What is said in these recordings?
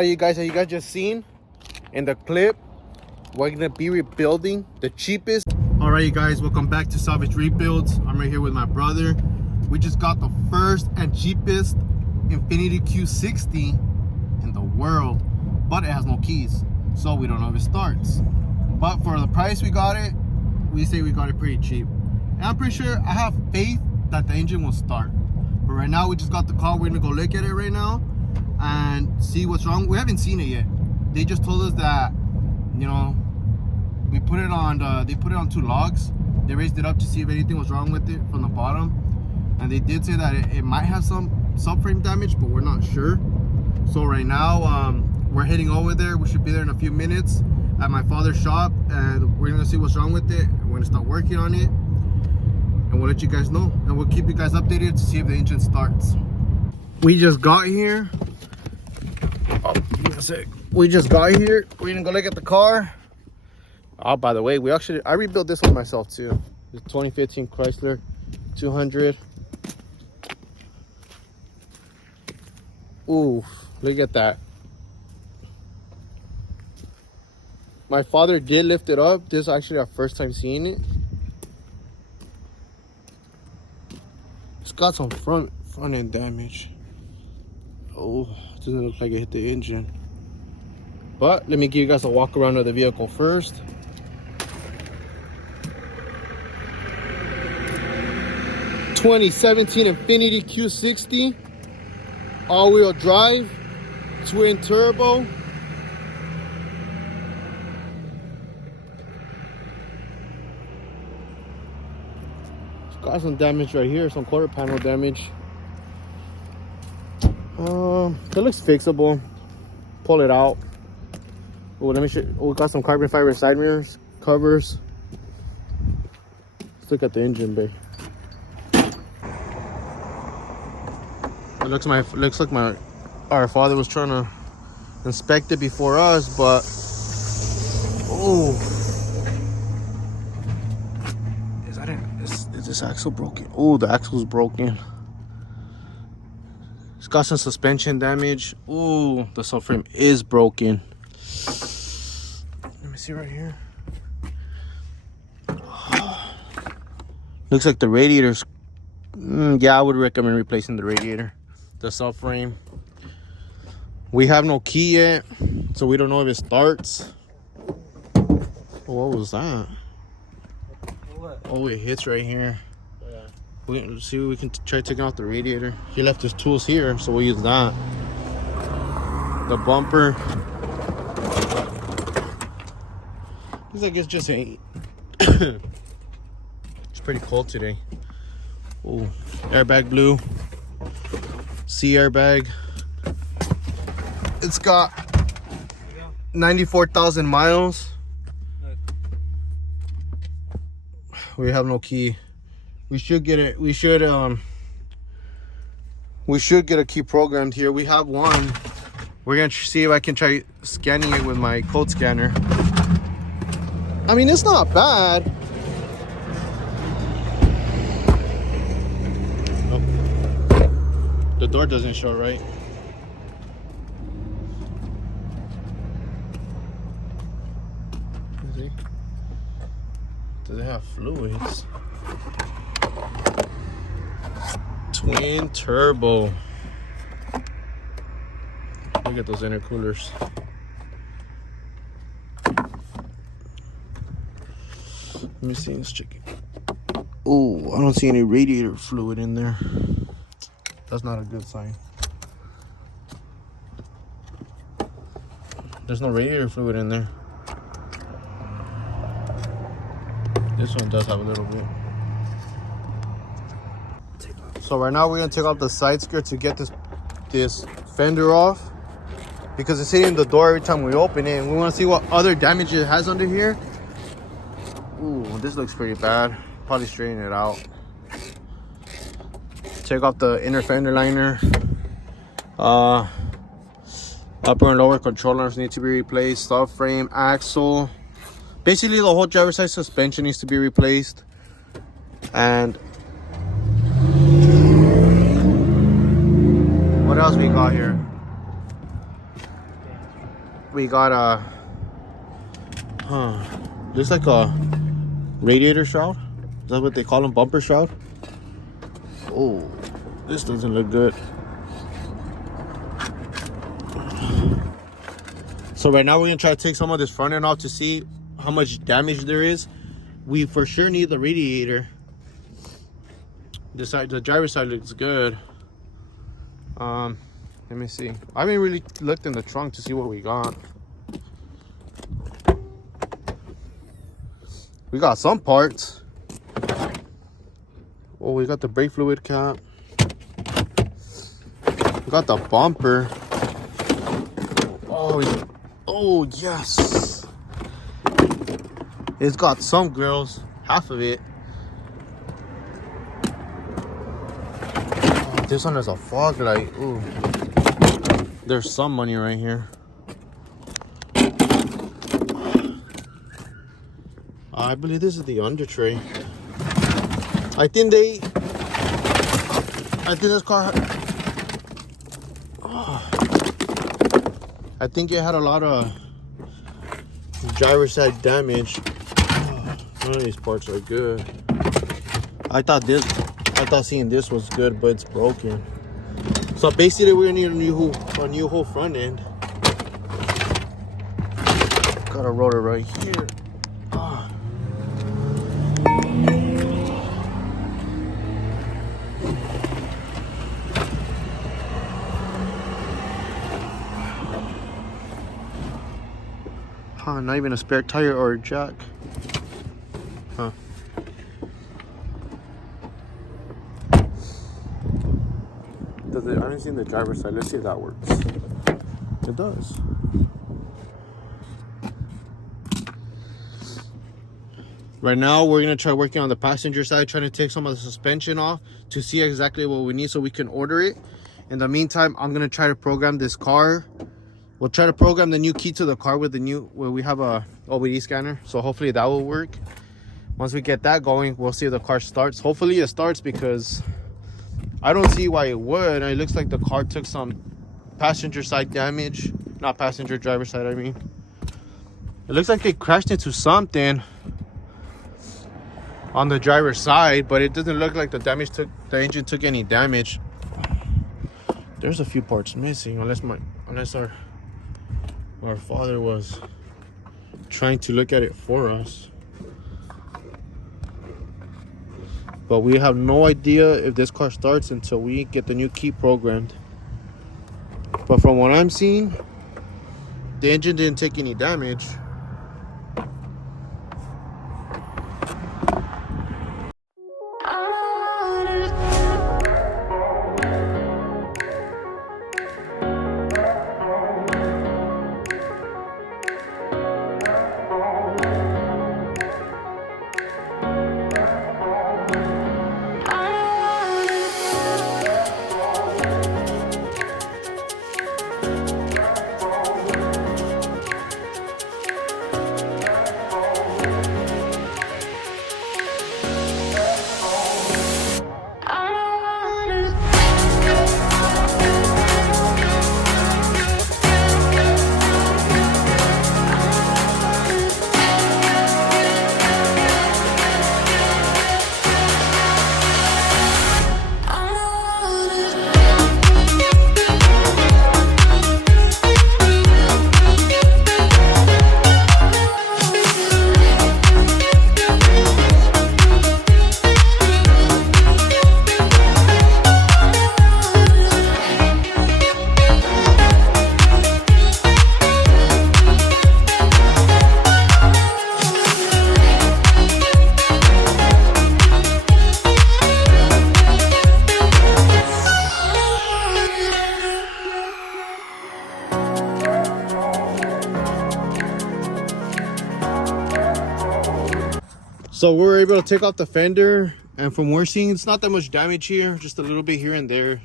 You guys just seen in the clip, we're gonna be rebuilding the cheapest. All right, you guys, welcome back to Salvage Rebuilds. I'm right here with my brother. We just got the first and cheapest Infiniti Q60 in the world, but it has no keys, so we don't know if it starts. But for the price we got it, we say we got it pretty cheap, and I'm pretty sure, I have faith that the engine will start. But right now we just got the car. We're gonna go look at it right now and see what's wrong. We haven't seen it yet. They just told us that, you know, we put it on they put it on 2 logs. They raised it up to see if anything was wrong with it from the bottom, and they did say that it might have some subframe damage, but we're not sure. So right now we're heading over there. We should be there in a few minutes at my father's shop, and we're gonna see what's wrong with it. We're gonna start working on it, and we'll let you guys know, and we'll keep you guys updated to see if the engine starts. We just got here. Oh, give me a sec. We just got here. We're gonna go look at the car. Oh, by the way, I rebuilt this one myself too. The 2015 Chrysler 200. Ooh, look at that. My father did lift it up. This is actually our first time seeing it. It's got some front end damage. Oh, doesn't look like it hit the engine. But let me give you guys a walk around of the vehicle first. (2017) Infiniti Q60, all-wheel drive, twin turbo. It's got some damage right here, some quarter panel damage. It looks fixable. Pull it out. Oh, let me show. We got some carbon fiber side mirrors, covers. Let's look at the engine bay. It looks like our father was trying to inspect it before us, but oh, is this axle broken? Oh, the axle's broken. It's got some suspension damage. Oh, the subframe is broken. Let me see right here. Looks like the radiator's. Yeah, I would recommend replacing the radiator. The subframe. We have no key yet, so we don't know if it starts. What was that? What? Oh, it hits right here. Yeah. We see if we can try taking out the radiator. He left his tools here, so we'll use that. The bumper. Looks like it's just a. It's pretty cold today. Oh, airbag blew. C airbag. It's got 94,000 miles. We have no key. We should get it. We should get a key programmed here. We have one. We're gonna see if I can try scanning it with my code scanner. I mean, it's not bad. Oh. The door doesn't show right. See? Does it have fluids? Twin turbo. Look at those intercoolers. Let me see. Let's check it. Oh, I don't see any radiator fluid in there. That's not a good sign. There's no radiator fluid in there. This one does have a little bit. So right now we're gonna take off the side skirt to get this fender off, because it's hitting the door every time we open it, and we want to see what other damage it has under here. Ooh, this looks pretty bad. Probably straighten it out. Take off the inner fender liner. Upper and lower controllers need to be replaced. Subframe, axle. Basically, the whole driver's side suspension needs to be replaced. And what else we got here? We got a looks like a radiator shroud. Is that what they call them? Bumper shroud. Oh, this doesn't look good. So right now we're gonna try to take some of this front end off to see how much damage there is. We for sure need the radiator. This side, the driver's side, looks good. Let me see. I haven't really looked in the trunk to see what we got. We got some parts. Oh, we got the brake fluid cap. We got the bumper. Oh yes. It's got some grills, half of it. Oh, this one has a fog light. Ooh. There's some money right here. I believe this is the under tray. I think this car, I think it had a lot of driver side damage. None of these parts are good. I thought seeing this was good, but it's broken. So basically we're gonna need a new whole front end. Got a rotor right here. Not even a spare tire or a jack. I haven't seen the driver's side. Let's see if that works. It does. Right now we're gonna try working on the passenger side, trying to take some of the suspension off to see exactly what we need so we can order it. In the meantime, I'm gonna try to program this car. We'll try to program the new key to the car with the new, where we have a OBD scanner. So hopefully that will work. Once we get that going, we'll see if the car starts. Hopefully it starts, because I don't see why it would. It looks like the car took some passenger side damage. Not passenger, driver side, I mean. It looks like it crashed into something on the driver's side, but it doesn't look like the engine took any damage. There's a few parts missing, unless our father was trying to look at it for us. But we have no idea if this car starts until we get the new key programmed. But from what I'm seeing, the engine didn't take any damage. So we're able to take off the fender, and from what we're seeing, it's not that much damage here, just a little bit here and there,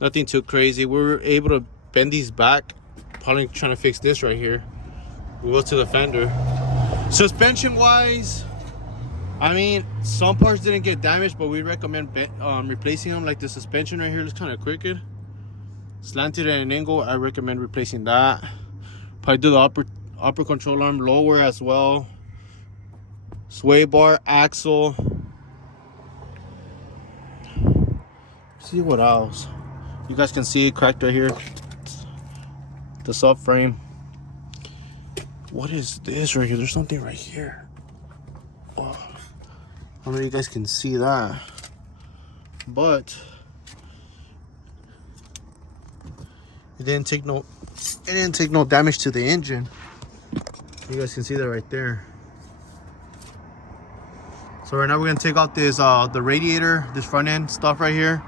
nothing too crazy. We were able to bend these back, probably trying to fix this right here. We'll go to the fender. Suspension wise, I mean, some parts didn't get damaged, but we recommend replacing them. Like the suspension right here looks kind of crooked, slanted at an angle. I recommend replacing that. Probably do the upper control arm, lower as well. Sway bar, axle. See what else? You guys can see it cracked right here. The subframe. What is this right here? There's something right here. Oh, I don't know if you guys can see that, but it didn't take no damage to the engine. You guys can see that right there. So right now we're gonna take out this the radiator, this front end stuff right here,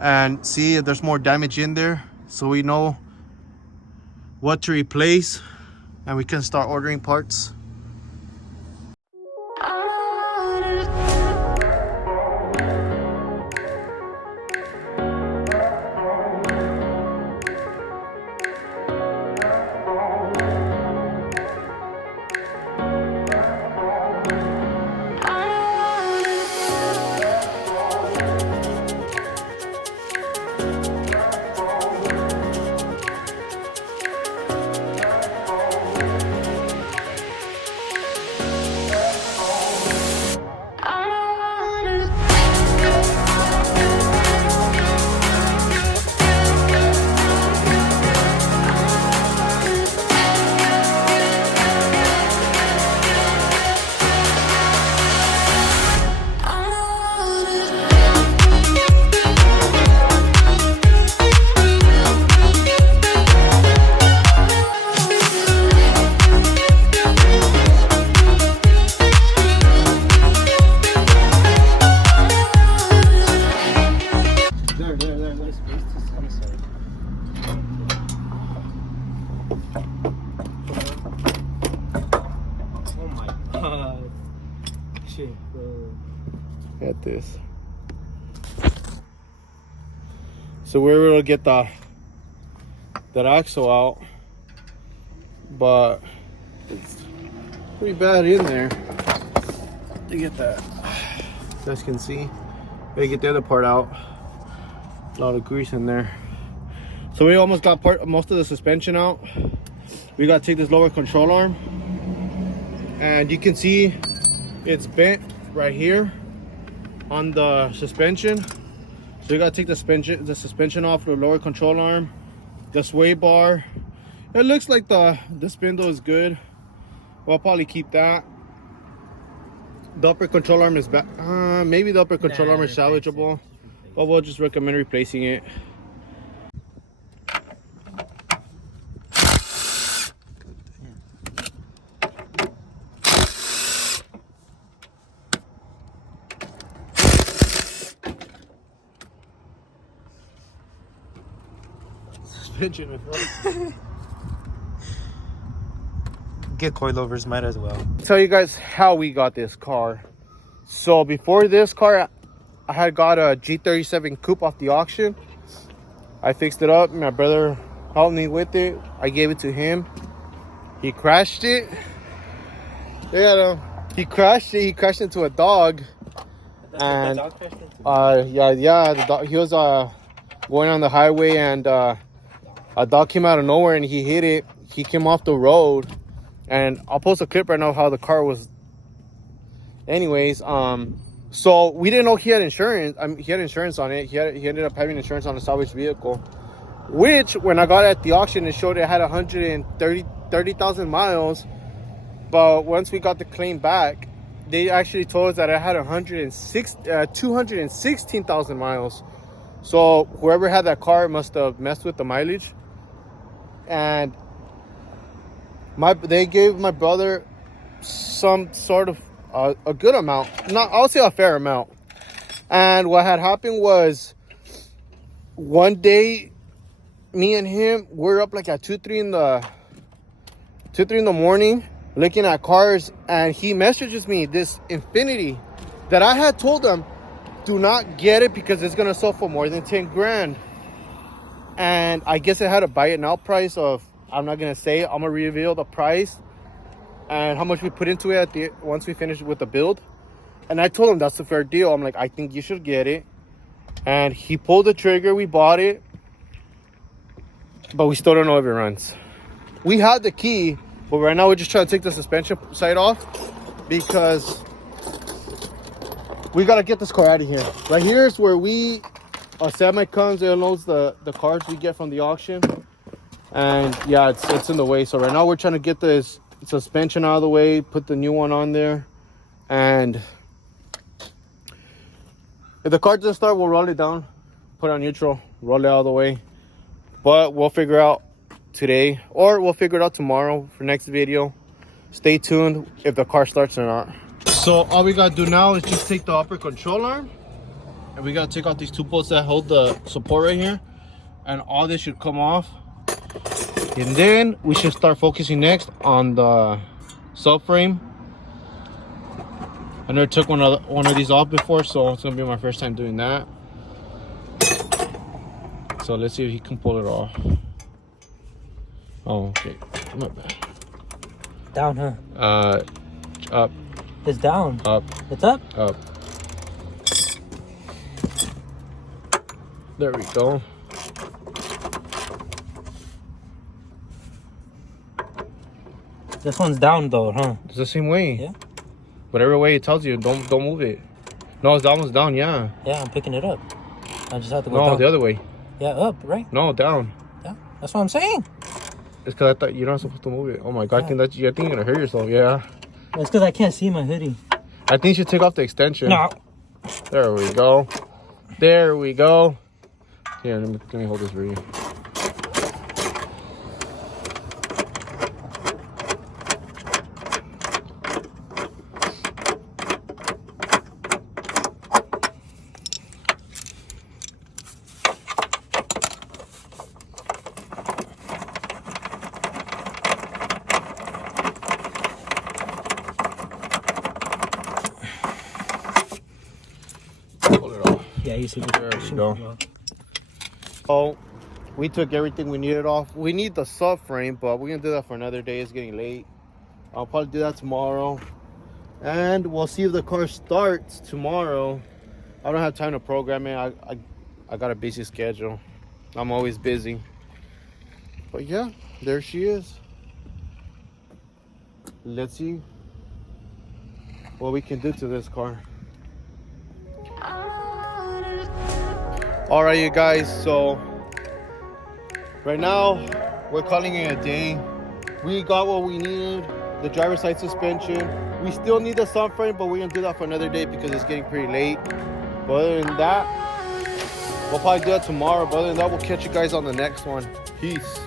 and see if there's more damage in there, so we know what to replace and we can start ordering parts. At this. So we were able to get that axle out, but it's pretty bad in there to get that. You guys can see. Gotta get the other part out. A lot of grease in there. So we almost got most of the suspension out. We gotta take this lower control arm, and you can see it's bent right here on the suspension. So you gotta take the suspension off the lower control arm, the sway bar. It looks like the spindle is good. We'll probably keep that. The upper control arm is back. Maybe the upper control arm is salvageable, but we'll just recommend replacing it. Get coilovers, might as well. Tell you guys how we got this car. So before this car, I had got a G37 coupe off the auction. I fixed it up. My brother helped me with it. I gave it to him. He crashed it. He crashed it. He crashed into a dog. And the dog crashed into the dog, he was going on the highway, and a dog came out of nowhere and he hit it. He came off the road, and I'll post a clip right now of how the car was. Anyways, so we didn't know he had insurance. He had insurance on it. He ended up having insurance on a salvage vehicle, which when I got it at the auction, it showed it had 130,000 miles. But once we got the claim back, they actually told us that it had 216,000 miles. So whoever had that car must have messed with the mileage. And they gave my brother some sort of a good amount, I'll say a fair amount. And what had happened was, one day me and him were up like at 2-3 in the morning looking at cars, and he messages me this Infiniti that I had told him, do not get it because it's gonna sell for more than 10 grand. And I guess it had a buy it now price of, I'm not gonna say, I'm gonna reveal the price and how much we put into it once we finish with the build. And I told him that's a fair deal. I'm like, I think you should get it. And he pulled the trigger. We bought it, but we still don't know if it runs. we had the key, but right now we're just trying to take the suspension side off because we got to get this car out of here. Right here is where a semi comes and unloads the cars we get from the auction. And yeah, it's in the way. So right now we're trying to get this suspension out of the way, put the new one on there. And if the car doesn't start, we'll roll it down, put it on neutral, roll it out of the way. But we'll figure out today, or we'll figure it out tomorrow for next video. Stay tuned if the car starts or not. So all we gotta do now is just take the upper control arm, and we gotta take out these two bolts that hold the support right here, and all this should come off. And then we should start focusing next on the subframe. I never took one of these off before, so it's gonna be my first time doing that. So let's see if he can pull it off. Oh, okay. My bad. Down, huh? Up. It's down. Up. It's up? Up. There we go. This one's down though, huh? It's the same way. Yeah. Whatever way it tells you, don't move it. No, it's almost down, yeah. Yeah, I'm picking it up. I just have to go No, down. the other way. Yeah, up, right? No, down. Yeah, that's what I'm saying. It's because I thought you're not supposed to move it. Oh my god, Yeah. I think you're gonna hurt yourself. Yeah. It's because I can't see my hoodie. I think you should take off the extension. No. There we go. There we go. Here, let me hold this for you. Pull it off. Yeah, you see. There we go. Oh, we took everything we needed off. We need the subframe, but we're gonna do that for another day. It's getting late. I'll probably do that tomorrow, and we'll see if the car starts tomorrow. I don't have time to program it. I got a busy schedule. I'm always busy. But yeah, there she is. Let's see what we can do to this car. All right, you guys, so right now we're calling it a day. We got what we needed, the driver's side suspension. We still need the subframe, but we're gonna do that for another day because it's getting pretty late. But other than that, we'll probably do that tomorrow. But other than that, we'll catch you guys on the next one. Peace.